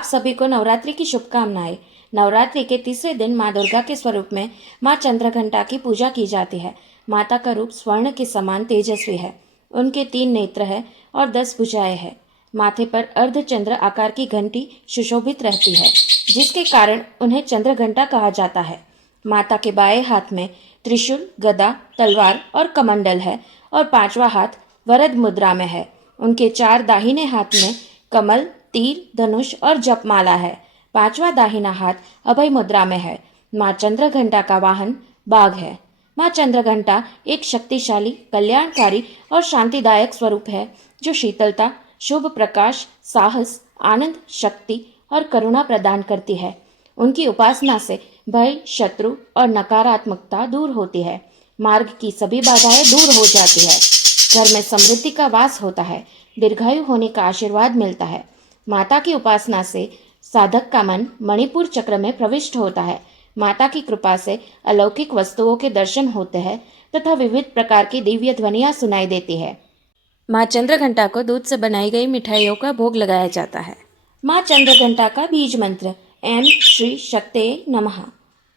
आप सभी को नवरात्रि की शुभकामनाएं। नवरात्रि के तीसरे दिन माँ दुर्गा के स्वरूप में माँ चंद्रघंटा की पूजा की जाती है। माता का रूप स्वर्ण के समान तेजस्वी है। उनके 3 नेत्र है और 10 भुजाएं हैं। माथे पर अर्धचंद्र आकार की घंटी सुशोभित रहती है, जिसके कारण उन्हें चंद्रघंटा कहा जाता है। माता के बाएं हाथ में त्रिशूल, गदा, तलवार और कमंडल है और 5वां हाथ वरद मुद्रा में है। उनके 4 दाहिने हाथ में कमल, तीर, धनुष और जपमाला है। 5वां दाहिना हाथ अभय मुद्रा में है। माँ चंद्रघंटा का वाहन बाघ है। माँ चंद्रघंटा एक शक्तिशाली, कल्याणकारी और शांतिदायक स्वरूप है, जो शीतलता, शुभ प्रकाश, साहस, आनंद, शक्ति और करुणा प्रदान करती है। उनकी उपासना से भय, शत्रु और नकारात्मकता दूर होती है। मार्ग की सभी बाधाएं दूर हो जाती है। घर में समृद्धि का वास होता है। दीर्घायु होने का आशीर्वाद मिलता है। माता की उपासना से साधक का मन मणिपुर चक्र में प्रविष्ट होता है। माता की कृपा से अलौकिक वस्तुओं के दर्शन होते हैं तथा विविध प्रकार की दिव्य ध्वनियां सुनाई देती है। माँ चंद्रघंटा को दूध से बनाई गई मिठाइयों का भोग लगाया जाता है। माँ चंद्रघंटा का बीज मंत्र एम श्री शक्तये नमः।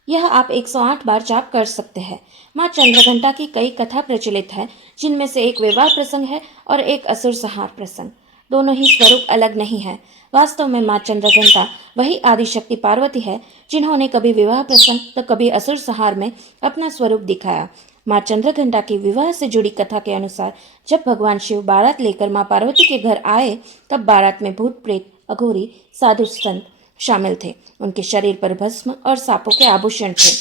यह आप 108 बार जाप कर सकते हैं। माँ चंद्रघंटा की कई कथा प्रचलित है, जिनमें से एक विवाह प्रसंग है और एक असुर संहार प्रसंग। दोनों ही स्वरूप अलग नहीं है। वास्तव में माँ चंद्रघंटा वही आदिशक्ति पार्वती है, जिन्होंने कभी विवाह प्रसंग तो कभी असुर संहार में अपना स्वरूप दिखाया। माँ चंद्रघंटा की विवाह से जुड़ी कथा के अनुसार जब भगवान शिव बारात लेकर माँ पार्वती के घर आए, तब बारात में भूत प्रेत, अघोरी, साधु संत शामिल थे। उनके शरीर पर भस्म और सांपों के आभूषण थे।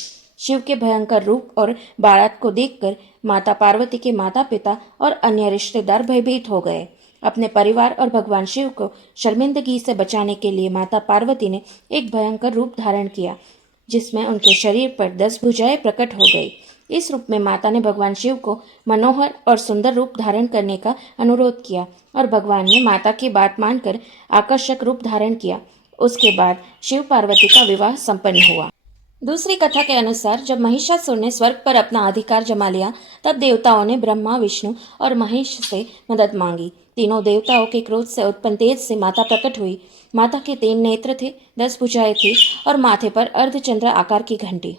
शिव के भयंकर रूप और बारात को देखकर माता पार्वती के माता पिता और अन्य रिश्तेदार भयभीत हो गए। अपने परिवार और भगवान शिव को शर्मिंदगी से बचाने के लिए माता पार्वती ने एक भयंकर रूप धारण किया, जिसमें उनके शरीर पर 10 भुजाएं प्रकट हो गई। इस रूप में माता ने भगवान शिव को मनोहर और सुंदर रूप धारण करने का अनुरोध किया और भगवान ने माता की बात मानकर आकर्षक रूप धारण किया। उसके बाद शिव पार्वती का विवाह संपन्न हुआ। दूसरी कथा के अनुसार जब महिषासुर ने स्वर्ग पर अपना अधिकार जमा लिया, तब देवताओं ने ब्रह्मा, विष्णु और महेश से मदद मांगी। तीनों देवताओं के क्रोध से उत्पन्न तेज से माता प्रकट हुई। माता के 3 नेत्र थे, 10 भुजाएं थी और माथे पर अर्धचंद्र आकार की घंटी।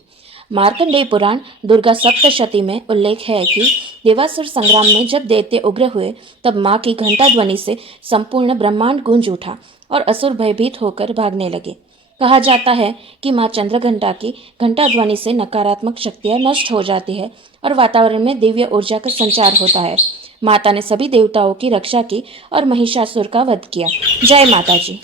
मार्कंडेय पुराण दुर्गा सप्तशती में उल्लेख है कि देवासुर संग्राम में जब दैत्य उग्र हुए, तब माँ की घंटा ध्वनि से संपूर्ण ब्रह्मांड गूंज उठा और असुर भयभीत होकर भागने लगे। कहा जाता है कि माँ चंद्रघंटा की घंटा ध्वनि से नकारात्मक शक्तियाँ नष्ट हो जाती है और वातावरण में दिव्य ऊर्जा का संचार होता है। माता ने सभी देवताओं की रक्षा की और महिषासुर का वध किया। जय माता जी।